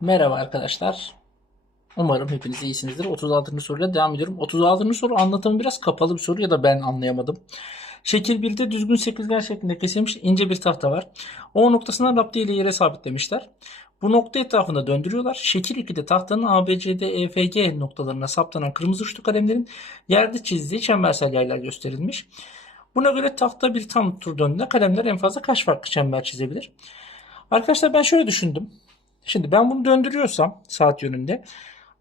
Merhaba arkadaşlar. Umarım hepiniz iyisinizdir. 36. soruyla devam ediyorum. 36. soru anlatımı biraz kapalı bir soru ya da ben anlayamadım. Şekil 1'de düzgün sekizgen şeklinde kesilmiş ince bir tahta var. O noktasından raptiye ile yere sabitlemişler. Bu nokta etrafında döndürüyorlar. Şekil 2'de tahtanın ABCD, EFG noktalarına saptanan kırmızı uçlu kalemlerin yerde çizdiği çembersel yaylar gösterilmiş. Buna göre tahta bir tam tur döndüğünde kalemler en fazla kaç farklı çember çizebilir? Arkadaşlar ben şöyle düşündüm. Şimdi ben bunu döndürüyorsam saat yönünde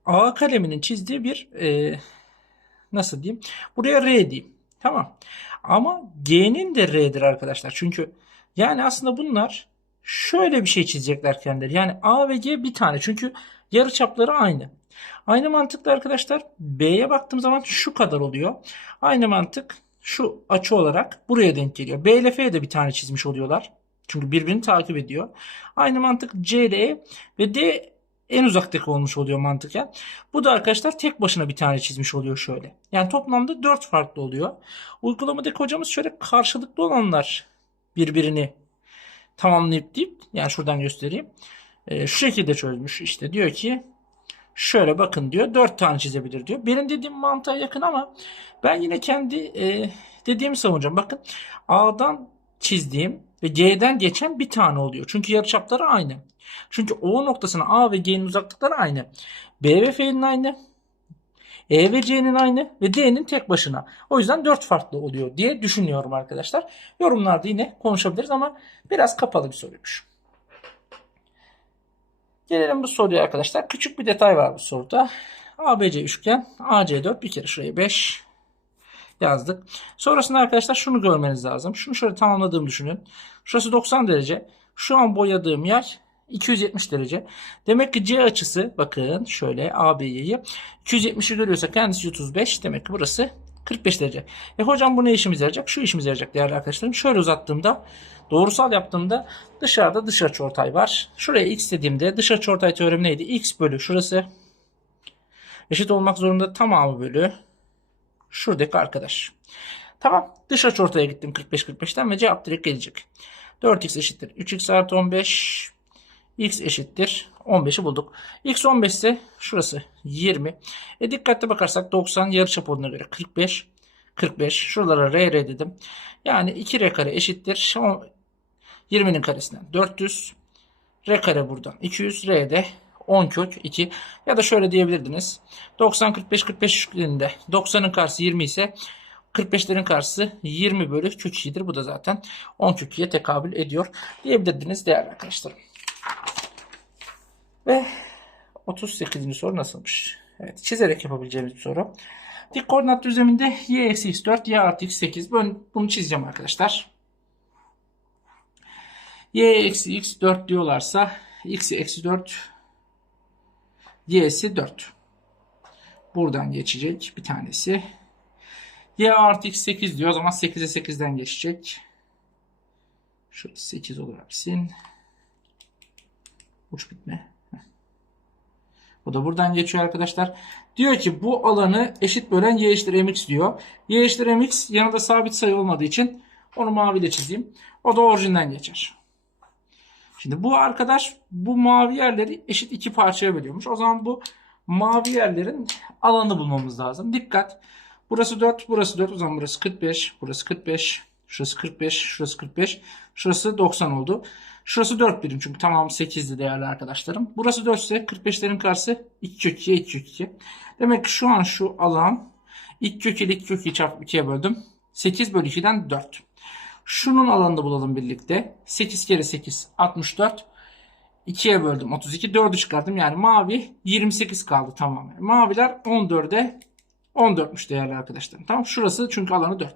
A kaleminin çizdiği bir e, nasıl diyeyim? Buraya R diyeyim. Tamam. Ama G'nin de R'dir arkadaşlar. Çünkü yani aslında bunlar şöyle bir şey çizecekler kendileri. Yani A ve G bir tane. Çünkü yarı çapları aynı. Aynı mantıkla arkadaşlar B'ye baktığım zaman şu kadar oluyor. Aynı mantık şu açı olarak buraya denk geliyor. B ile F de bir tane çizmiş oluyorlar. Çünkü birbirini takip ediyor. Aynı mantık C ile E ve D en uzaktaki olmuş oluyor mantıken. Bu da arkadaşlar tek başına bir tane çizmiş oluyor şöyle. Yani toplamda 4 farklı oluyor. Uygulamadaki hocamız şöyle karşılıklı olanlar birbirini tamamlayıp deyip yani şuradan göstereyim. Ee, şu şekilde çözmüş. İşte diyor ki şöyle bakın diyor 4 tane çizebilir diyor. Benim dediğim mantığa yakın ama ben yine kendi e, dediğimi savunacağım. Bakın A'dan çizdiğim ve G'den geçen bir tane oluyor. Çünkü yarıçapları aynı. Çünkü O noktasına A ve G'nin uzaklıkları aynı. B ve F'nin aynı. E ve C'nin aynı ve D'nin tek başına. O yüzden 4 farklı oluyor diye düşünüyorum arkadaşlar. Yorumlarda yine konuşabiliriz ama biraz kapalı bir soruymuş. Gelelim bu soruya arkadaşlar. Küçük bir detay var bu soruda. ABC üçgen, AC4 bir kere şuraya 5 yazdık. Sonrasında arkadaşlar şunu görmeniz lazım. Şunu şöyle tamamladığımı düşünün. Şurası 90 derece. Şu an boyadığım yer 270 derece. Demek ki C açısı bakın şöyle AB'yi 270'i görüyorsa kendisi 35. Demek ki burası 45 derece. E hocam bu ne işimize yarayacak? Şu işimize yarayacak değerli arkadaşlarım. Şöyle uzattığımda doğrusal yaptığımda dışarıda dış açıortay var. Şuraya x dediğimde dış açıortay teoremi neydi? x bölü şurası eşit olmak zorunda tamamı bölü şuradaki arkadaş. Tamam. Dış açıortaya gittim 45-45'ten ve cevap direkt gelecek. 4x eşittir. 3x artı 15 x eşittir. 15'i bulduk. x 15 ise şurası 20. E dikkatli bakarsak 90 yarıçap olduğuna göre 45. 45. Şuralara r r dedim. Yani 2r kare eşittir. 20'nin karesinden 400. r kare buradan 200. r de 10 kök 2 ya da şöyle diyebilirdiniz. 90 45 45 şeklinde 90'ın karşısı 20 ise 45'lerin karşısı 20 bölü kök 2'dir. Bu da zaten 10 kök 2'ye tekabül ediyor diyebilirdiniz değerli arkadaşlarım. Ve 38. soru nasılmış? Evet çizerek yapabileceğimiz bir soru. Dik koordinat düzleminde y eksi x 4 y artı x 8 ben bunu çizeceğim arkadaşlar. y eksi x 4 diyorlarsa x eksi 4 y'si 4. Buradan geçecek bir tanesi. y artı x 8 diyor. O zaman 8'e 8'den geçecek. Şöyle 8 oluversin. Uç bitme. Bu da buradan geçiyor arkadaşlar. Diyor ki bu alanı eşit bölen y eşittir mx diyor. y eşittir mx yanında sabit sayı olmadığı için onu maviyle çizeyim. O da orijinden geçer. Şimdi bu arkadaş bu mavi yerleri eşit iki parçaya bölüyormuş. O zaman bu mavi yerlerin alanını bulmamız lazım. Dikkat. Burası 4, burası 4. O zaman burası 45, burası 45, şurası 45, şurası 45, şurası 90 oldu. Şurası 4 birim çünkü tamam 8'di değerli arkadaşlarım. Burası 4 ise 45'lerin karşısı 2 kök 2'ye 2 kök 2. Demek ki şu an şu alan 2 kök 2 2 kök 2 çarpı 2'ye böldüm. 8 bölü 2'den 4. Şunun alanını bulalım birlikte. 8 kere 8 64. 2'ye böldüm 32. 4'ü çıkardım. Yani mavi 28 kaldı tamamen. Maviler 14'e 14'müş değerli arkadaşlar. Tamam şurası çünkü alanı 4.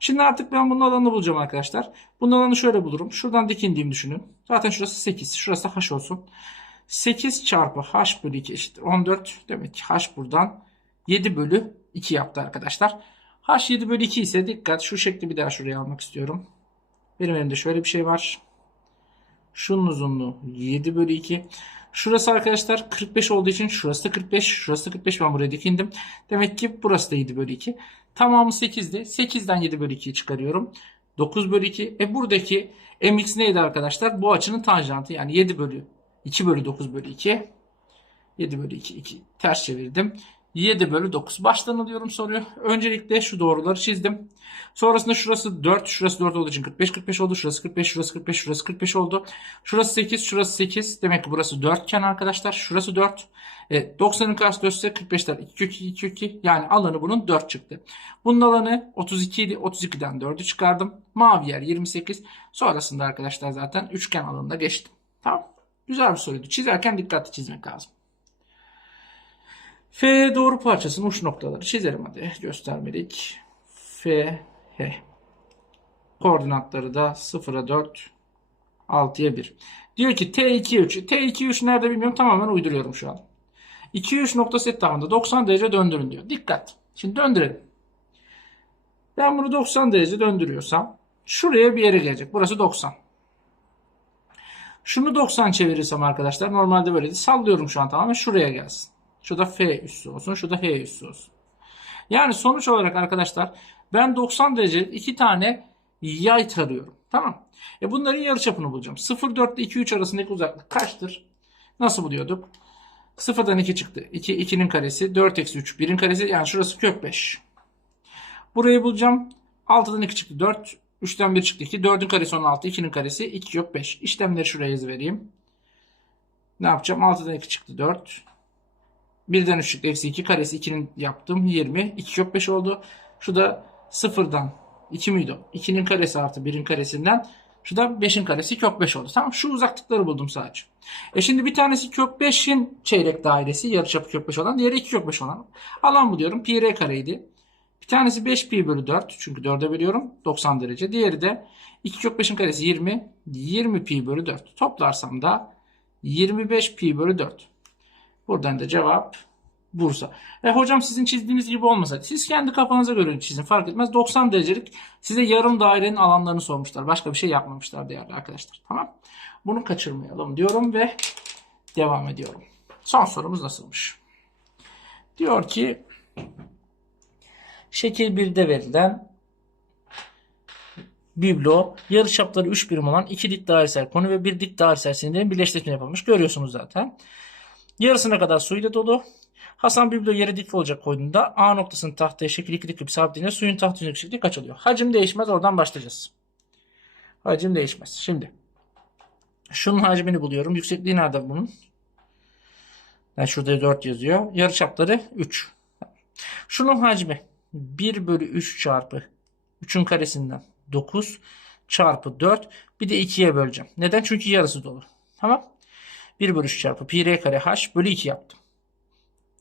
Şimdi artık ben bunun alanını bulacağım arkadaşlar. Bunun alanı şöyle bulurum. Şuradan dikindiğimi düşünün. Zaten şurası 8. Şurası h olsun. 8 çarpı h bölü 2 eşittir 14. Demek ki h buradan 7 bölü 2 yaptı arkadaşlar. H 7 bölü 2 ise dikkat şu şekli bir daha şuraya almak istiyorum. Benim elimde şöyle bir şey var. Şunun uzunluğu 7 bölü 2. Şurası arkadaşlar 45 olduğu için şurası da 45. Şurası da 45 ben buraya dikindim. Demek ki burası da 7 bölü 2. Tamamı 8'di. 8'den 7 bölü 2'yi çıkarıyorum. 9 bölü 2. E buradaki mx neydi arkadaşlar? Bu açının tanjantı yani 7 bölü 2 bölü 9 bölü 2. 7 bölü 2, 2 ters çevirdim. 7 bölü 9. Baştan alıyorum soruyu. Öncelikle şu doğruları çizdim. Sonrasında şurası 4, şurası 4 olduğu için 45, 45 oldu. Şurası 45, şurası 45, şurası 45 oldu. Şurası 8, şurası 8. Demek ki burası 4 iken arkadaşlar. Şurası 4. E, 90'ın karşısı 4 ise 45'ler 2 kök 2, 2 kök 2. Yani alanı bunun 4 çıktı. Bunun alanı 32 idi. 32'den 4'ü çıkardım. Mavi yer 28. Sonrasında arkadaşlar zaten üçgen alanına geçtim. Tamam. Güzel bir soruydu. Çizerken dikkatli çizmek lazım. F doğru parçasının uç noktaları çizelim hadi. Göstermelik. F, H. Koordinatları da 0'a 4, 6'ya 1. Diyor ki T2, 3. T2, 3 nerede bilmiyorum. Tamamen uyduruyorum şu an. 2, 3 noktası etrafında 90 derece döndürün diyor. Dikkat. Şimdi döndürelim. Ben bunu 90 derece döndürüyorsam şuraya bir yere gelecek. Burası 90. Şunu 90 çevirirsem arkadaşlar normalde böyle sallıyorum şu an tamamen şuraya gelsin. Şurada F üssü olsun. Şurada H üssü olsun. Yani sonuç olarak arkadaşlar ben 90 derece iki tane yay tarıyorum. Tamam. E bunların yarıçapını bulacağım. 0,4 ile 2,3 arasındaki uzaklık kaçtır? Nasıl buluyorduk? 0'dan 2 çıktı. 2, 2'nin karesi. 4 eksi 3, 1'in karesi. Yani şurası kök 5. Burayı bulacağım. 6'dan 2 çıktı. 4. 3'ten 1 çıktı 2. 4'ün karesi 16. 2'nin karesi 2 kök 5. İşlemleri şuraya vereyim. Ne yapacağım? 6'dan 2 çıktı 4. 1'den 3 çıktı. Eksi 2 karesi 2'nin yaptım. 20. 2 kök 5 oldu. Şu da 0'dan 2 müydü? 2'nin karesi artı 1'in karesinden. Şu da 5'in karesi kök 5 oldu. Tamam Şu uzaklıkları buldum sadece. E şimdi bir tanesi kök 5'in çeyrek dairesi. Yarıçapı kök 5 olan. Diğeri 2 kök 5 olan. Alan bu diyorum. Pi r kareydi. Bir tanesi 5 pi bölü 4. Çünkü 4'e bölüyorum. 90 derece. Diğeri de 2 kök 5'in karesi 20. 20 pi bölü 4. Toplarsam da 25 pi bölü 4. Buradan da cevap Bursa. E hocam sizin çizdiğiniz gibi olmasa siz kendi kafanıza göre çizin fark etmez. 90 derecelik size yarım dairenin alanlarını sormuşlar. Başka bir şey yapmamışlar değerli arkadaşlar. Tamam. Bunu kaçırmayalım diyorum ve devam ediyorum. Son sorumuz nasılmış? Diyor ki şekil 1'de verilen biblo yarıçapları 3 birim olan iki dik dairesel konu ve bir dik dairesel sinirlerin birleştirmesi yapılmış. Görüyorsunuz zaten. Yarısına kadar su ile dolu. Hasan biblo yere dik olacak koyduğunda A noktasının tahtaya şekil 2 dik bir sabitlediğinde suyun taht yüksekliği kaç oluyor? Hacim değişmez oradan başlayacağız. Hacim değişmez. Şimdi şunun hacmini buluyorum. Yüksekliği nerede bunun? Yani şurada 4 yazıyor. Yarıçapları 3. Şunun hacmi 1 bölü 3 çarpı 3'ün karesinden 9 çarpı 4 bir de 2'ye böleceğim. Neden? Çünkü yarısı dolu. Tamam. 1 bölü 3 çarpı pi r kare h bölü 2 yaptım.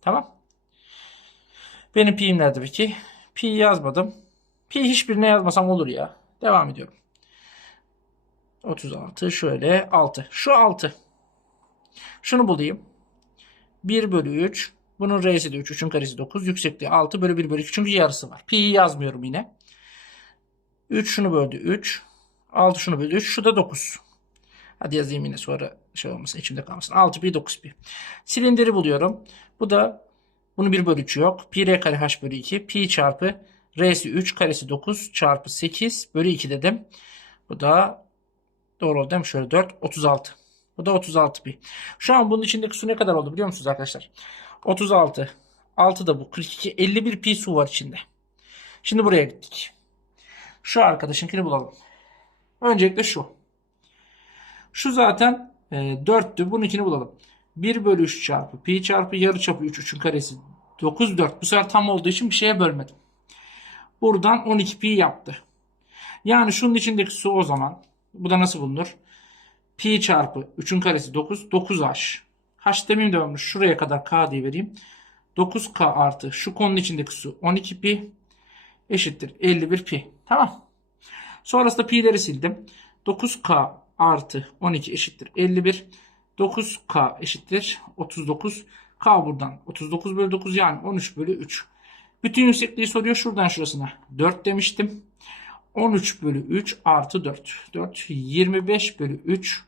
Tamam. Benim pi'm nerede peki? Pi yazmadım. Pi hiçbirine yazmasam olur ya. Devam ediyorum. 36 şöyle 6. Şu 6. Şunu bulayım. 1 bölü 3. Bunun r'si de 3. 3'ün karesi 9. Yüksekliği 6 bölü 1 bölü 2. Çünkü yarısı var. Pi'yi yazmıyorum yine. 3 şunu böldü 3. 6 şunu böldü 3. Şu da 9. Hadi yazayım yine sonra şey olmasın içimde kalmasın. 6 pi 9 pi. Silindiri buluyorum. Bu da bunun 1 bölü 3'ü yok. Pi r kare h bölü 2. Pi çarpı r'si 3 karesi 9 çarpı 8 bölü 2 dedim. Bu da doğru oldu değil mi? Şöyle 4 36. Bu da 36 pi. Şu an bunun içindeki su ne kadar oldu biliyor musunuz arkadaşlar? 36. 6 da bu. 42. 51 pi su var içinde. Şimdi buraya gittik. Şu arkadaşınkini bulalım. Öncelikle şu. Şu zaten e, 4'tü. Bununkini bulalım. 1 bölü 3 çarpı pi çarpı yarı çapı 3 3'ün karesi 9 4. Bu sefer tam olduğu için bir şeye bölmedim. Buradan 12 pi yaptı. Yani şunun içindeki su o zaman bu da nasıl bulunur? Pi çarpı 3'ün karesi 9 9h. H demeyeyim de ben şuraya kadar k diye vereyim. 9k artı şu konunun içindeki su 12 pi eşittir 51 pi. Tamam. Sonrasında pi'leri sildim. 9k artı 12 eşittir 51. 9k eşittir 39. K buradan 39 bölü 9 yani 13 bölü 3. Bütün yüksekliği soruyor şuradan şurasına. 4 demiştim. 13 bölü 3 artı 4. 4 25 bölü 3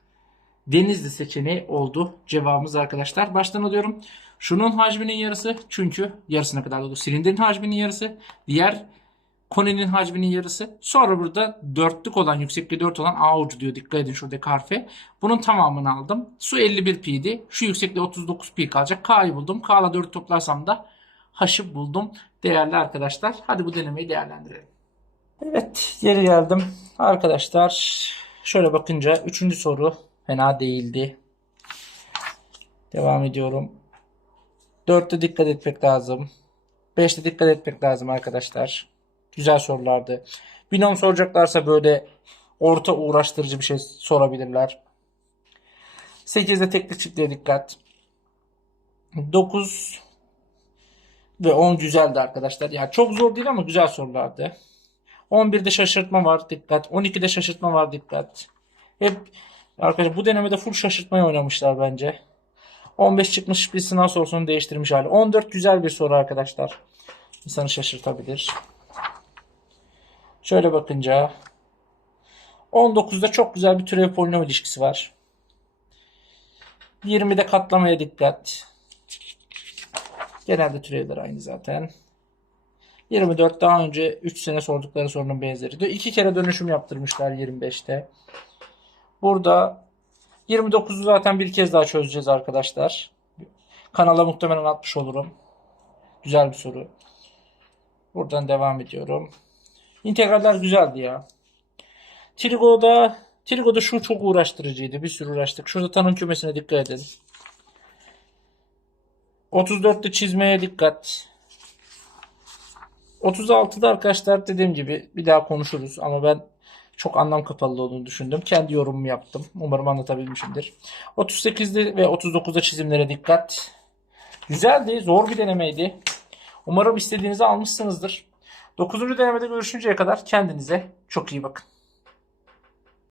Denizli seçeneği oldu cevabımız arkadaşlar. Baştan alıyorum. Şunun hacminin yarısı çünkü yarısına kadar dolu. Silindirin hacminin yarısı. Diğer koninin hacminin yarısı. Sonra burada dörtlük olan, yüksekliği 4 olan A ucu diyor. Dikkat edin şuradaki harfe. Bunun tamamını aldım. Su 51 pi'ydi. Şu yüksekliği 39 pi kalacak. K'yı buldum. K ile 4 toplarsam da H'ı buldum. Değerli arkadaşlar. Hadi bu denemeyi değerlendirelim. Evet geri geldim. Arkadaşlar şöyle bakınca üçüncü soru fena değildi. Devam ediyorum. 4'te dikkat etmek lazım. 5'te dikkat etmek lazım arkadaşlar. Güzel sorulardı. Binom soracaklarsa böyle orta uğraştırıcı bir şey sorabilirler. 8'de tekli çiftliğe dikkat. 9 ve 10 güzeldi arkadaşlar. Yani çok zor değil ama güzel sorulardı. 11'de şaşırtma var dikkat. 12'de şaşırtma var dikkat. Hep arkadaşlar bu denemede full şaşırtmayı oynamışlar bence. 15 çıkmış bir sınav sorusunu değiştirmiş hali. 14 güzel bir soru arkadaşlar. İnsanı şaşırtabilir. Şöyle bakınca 19'da çok güzel bir türev polinom ilişkisi var. 20'de katlamaya dikkat. Genelde türevler aynı zaten. 24 daha önce 3 sene sordukları sorunun benzeri. Diyor. İki kere dönüşüm yaptırmışlar 25'te. Burada 29'u zaten bir kez daha çözeceğiz arkadaşlar. Kanala muhtemelen atmış olurum. Güzel bir soru. Buradan devam ediyorum. İntegraller güzeldi ya. Trigo'da Trigo'da şu çok uğraştırıcıydı. Bir sürü uğraştık. Şurada tanım kümesine dikkat edin. 34'te çizmeye dikkat. 36'da arkadaşlar dediğim gibi bir daha konuşuruz ama ben çok anlam kapalı olduğunu düşündüm. Kendi yorumumu yaptım. Umarım anlatabilmişimdir. 38'de ve 39'da çizimlere dikkat. Güzeldi. Zor bir denemeydi. Umarım istediğinizi almışsınızdır. 9. denemede görüşünceye kadar kendinize çok iyi bakın.